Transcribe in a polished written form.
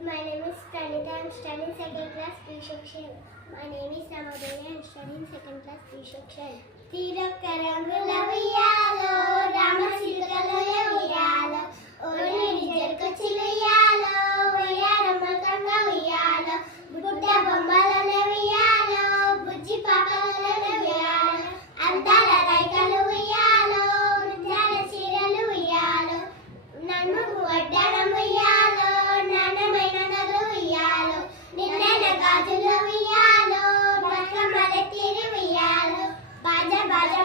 My name is Pranita. I am studying second class B section. My name is Ramadani. I am studying second class B section. తీరొక్క రంగుల ఉయ్యాలో రామ చిలుకల ఉయ్యాలో ఓడి జరుకొచ్చి ఉయ్యాలో ఉయ్యారమ్మ కంగ ఉయ్యాలో బుడ్డ బొమ్మల ఉయ్యాలో బుజ్జి పాపల ఉయ్యాలో అందాల రైకలు ఉయ్యాలో ముత్యాల చీరలు ఉయ్యాలో నన్ను వడ్డాణం ఉయ్యాలో నాణ్యమైన నగలు ఉయ్యాలో నిన్నైన గాజులు ఉయ్యాలో బతుకమ్మల తీరి ఉయ్యాలో బాజా బాజా